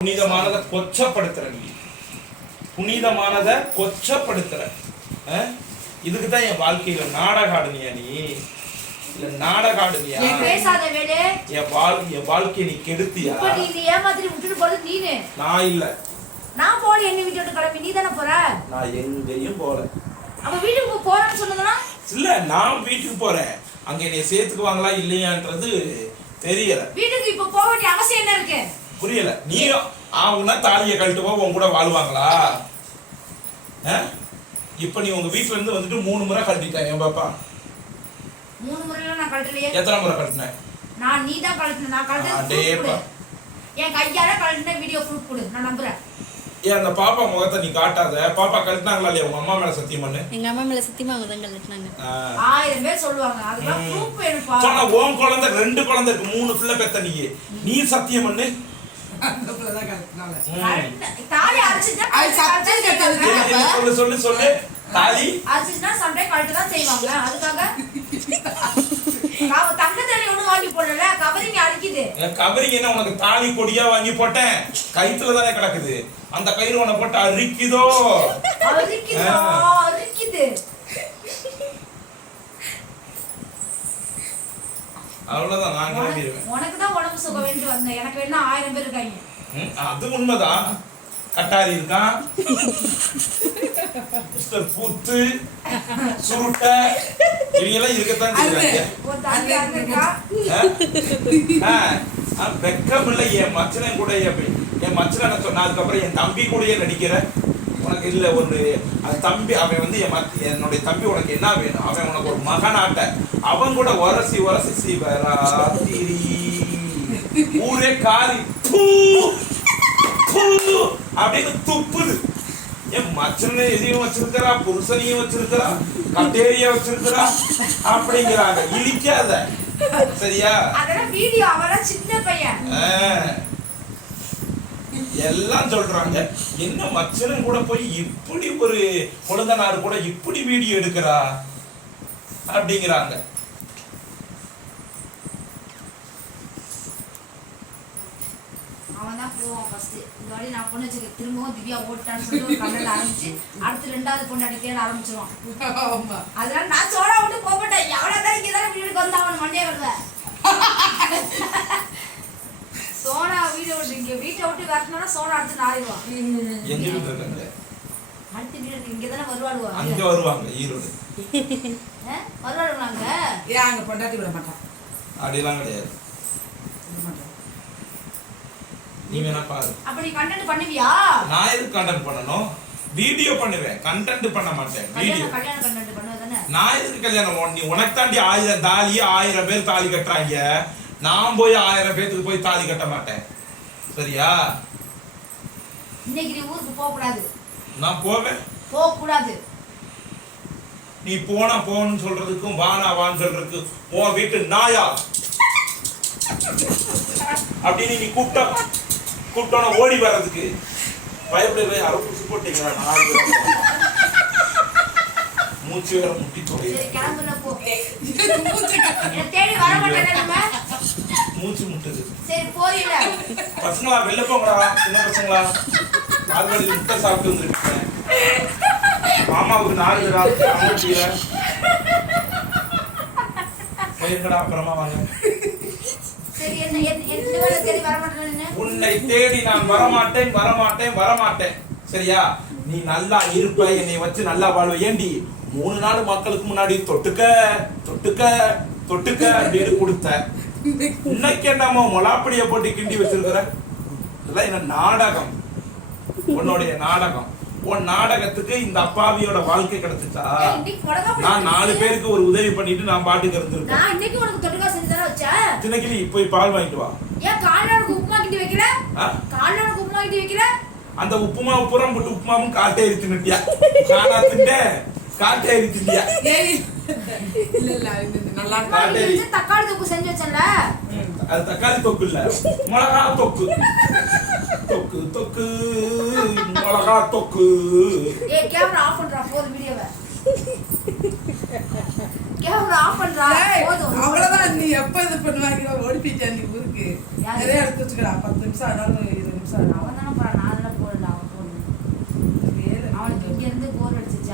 புனிதமானதை கொச்சப்படுத்துற நீ. புனிதமானதை கொச்சப்படுத்துற? இதுக்கு தான் என் வாழ்க்கையில நாடகம் ஆடுனியா நீ? இல்ல நாடகம் ஆடுனியா என் வாழ் என் வாழ்க்கையை நீ கெடுத்தியா? நீ ஏமாத்திரி விட்டுட்டு போறது நீனு. நான் இல்ல. நான் போல எங்க வீட்டு விட்டு கிளம்பி நீ தானே போற? நான் எங்கேயும் போல. அப்ப வீட்டுக்கு போறேன்னு சொன்னதுனா இல்ல நான் வீட்டுக்கு போறேன். அங்க என்னைய சேர்த்துக்குவாங்களா இல்லையான்றது தெரியல. வீட்டுக்கு இப்ப போக வேண்டிய அவசியம் என்ன புரியல. நீயும் ஆகுனா தாலியை கழட்டுவா உன் கூட வாழ்வாங்களா? அஹ்? இப்ப நீ உங்க வீட்ல இருந்து வந்துட்டு மூணு முறை கழட்டிட்ட என் பாப்பா? மூணு முறையில நான் கழட்டலையே. எத்தனை முறை கழட்டின? நான் நீ தான் கழட்டின நான். கொடு. என் கையால கழட்டின வீடியோ ப்ரூஃப் கொடு நான் நம்புறேன். ஏன் அந்த பாப்பா முகத்தை நீ காட்டாத. பாப்பா கழட்டினாங்களா இல்லையா? உங்க அம்மா மேல சத்தியம் பண்ணு எங்க அம்மா மேல சத்தியமா அவங்க தான் கழட்டினாங்க. ஆயிரம் பேர் சொல்லுவாங்க அதுக்கெல்லாம் ம். ப்ரூஃப் வேணும்ப்பா. சொன்ன உன் குழந்தை ரெண்டு குழந்தை இருக்கு மூணு பிள்ளை பெத்த நீ நீ சத்தியம் பண்ணு சொல்லு சொல்லு தாலி? அரைச்சுட்டா சண்டே கழட்டு தான் செய்வாங்க அதுக்காக? அவ தங்க தண்ணி ஒண்ணும் வாங்கி போடல கவரிங்க அடிக்குது. என்ன? உனக்கு தாலி கொடியா வாங்கி போட்டேன். கயித்துல தானே கிடக்குது. அந்த கயிறு உன போட்டு அரிக்குதோ? அரிக்குது. அரிக்குது. அவ்வளவுதான் நான் கிளம்பிடுவேன். உனக்கு தான் உடம்பு சுகம் வேண்டி வந்தேன். எனக்கு வேணா ஆயிரம் பேர் இருக்காங்க. அது உண்மைதான். கட்டாரி இருக்கான் மிஸ்டர் பூத்து சுருட்ட இவங்க எல்லாம் இருக்கத்தான்? ஆ, வெக்கம் இல்லை என் மச்சனன் கூட என் மச்சனை சொன்ன அதுக்கப்புறம் என் தம்பி கூடயே நடிக்கிற உனக்கு இல்ல ஒரு தம்பி அவன் வந்து என் என்னுடைய தம்பி உனக்கு என்ன வேணும்? அவன் உனக்கு ஒரு மகனாட்ட. அவன் கூட உரசி உரசி சிவராத்திரி. ஊரே காரி அப்படின்னு துப்புது. என் மச்சனை எதையும் வச்சிருக்கிறா புருஷனையும் வச்சிருக்கிறா கட்டேரிய வச்சிருக்கிறா அப்படிங்கிறாங்க. இழிக்காத. சரியா? வீடியோ அவெல்லாம் சின்ன பையன். எல்லாம் சொல்றாங்க. என்ன மச்சனும் கூட போய் இப்படி ஒரு குழந்தனார் கூட இப்படி வீடியோ எடுக்கிறா? அப்படிங்கிறாங்க. அவன் தான் போவான் ஃபர்ஸ்ட் இந்த வாட்டி நான் பொண்ணு வச்சுக்க திரும்பவும் திவ்யா ஓட்டான்னு சொல்லிட்டு ஒரு கண்ணல் ஆரம்பிச்சு அடுத்து ரெண்டாவது பொண்ணாடி தேட ஆரம்பிச்சிருவான். அதனால நான் சோழா விட்டு போக மாட்டேன் எவ்வளோ தான் இங்கே தானே வீட்டுக்கு வந்து அவன் மண்டே வருவ? சோனா வீட்டை விட்டு இங்கே வீட்டை விட்டு வரணும்னா சோனா அடுத்து நாரிடுவான் எங்க வீட்டு இருக்காங்க அடுத்த வீட்டுக்கு இங்கே தானே வருவாடுவா அங்க? வருவாங்க ஈரோடு. வருவாடுவாங்க ஏன் அங்க? பொண்டாட்டி விட மாட்டான் அப்படிலாம் கிடையாது. விட. நீ வேணா பாரு. அப்ப நீ கண்டென்ட் பண்ணுவியா? நான் எதுக்கு கண்டென்ட் பண்ணணும்? வீடியோ பண்ணுவேன். கண்டென்ட் பண்ண மாட்டேன். வீடியோ கல்யாணம் கல்யாணம் கண்டென்ட் பண்ணுவ தானே? நான் எதுக்கு கல்யாணம்? நீ உனக்கு தாண்டி ஆயிரம் தாலி ஆயிரம் பேர் தாலி கட்டுறாங்க. நான் போய் ஆயிரம் பேத்துக்கு போய் தாலி கட்ட மாட்டேன். சரியா? இன்னைக்கு நீ ஊருக்கு போக கூடாது நான் போவேன். போக கூடாது நீ போனா போன்னு சொல்றதுக்கும் வானா வான்னு சொல்றதுக்கு உன் வீட்டு நாயா? அப்படின்னு நீ கூப்பிட்ட கூப்பிட்டோன ஓடி வர்றதுக்கு பயப்படவே அரை புடிச்சு போட்டீங்களா. மூச்சு வேற முட்டி தொலைது சரி கிளம்புன போ. மூச்சு முட்டுது. சரி போறீல பசங்களா வெளில போங்கடா சின்ன பசங்களா நாலு முட்டை சாப்பிட்டு வந்துருக்கேன் மாமாவுக்கு நாலு தடவை போயிருங்கடா அப்புறமா வாங்க. உன்னை தேடி நான் வரமாட்டேன் வரமாட்டேன் வரமாட்டேன். சரியா? நீ நல்லா இருப்ப என்னை வச்சு நல்லா வாழ்வ. ஏண்டி மூணு நாள் மக்களுக்கு முன்னாடி தொட்டுக்க தொட்டுக்க தொட்டுக்க அப்படின்னு கொடுத்த. இன்னைக்கு என்னமோ மொளாப்படிய போட்டு கிண்டி வச்சிருக்கிற? இதெல்லாம் என்ன நாடகம்? உன்னுடைய நாடகம். உன் நாடகத்துக்கு இந்த அப்பாவியோட வாழ்க்கை போட்டு நான் நாலு பேருக்கு ஒரு உதவி பண்ணிட்டு நான் பாட்டுக்கு இருந்திருக்கேன். நான் இன்னைக்கு உனக்கு தொட்டுக்கா போய் பால் வாங்கிட்டு வா. ஏன் காலைல உனக்கு உப்புமா ஆ? காலைல உனக்கு உப்புமா கிண்டி வைக்கல அந்த உப்புமா புறம் போட்டு உப்புமாவும் காட்டே தின்னுட்டியா காணா தின்ன காட்டே தின்னியா ஏய், இல்ல, நல்லா வச்சு தக்காளி தொக்கு செஞ்சு வச்சேன்ல. அது தக்காளி தொக்கு இல்ல. மிளகா தொக்கு. தொக்கு தொக்கு மிளகா தொக்கு. ஏய் கேமரா ஆஃப் பண்றா போதும் வீடியோவை கேமரா ஆஃப் பண்றா ஏய், போதும். அவ்வளவுதான் நீ எப்ப இது பண்ணுவாங்க ஓடி போயிட்டா நீ ஊருக்கு? நிறைய எடுத்து வச்சுக்கிறா பத்து நிமிஷம் ஆனாலும் இருபது நிமிஷம் அவன் தானே போறான். நான் போடல அவன் போடணும் அவனுக்கு இங்க இருந்து போர் அடிச்சிச்சு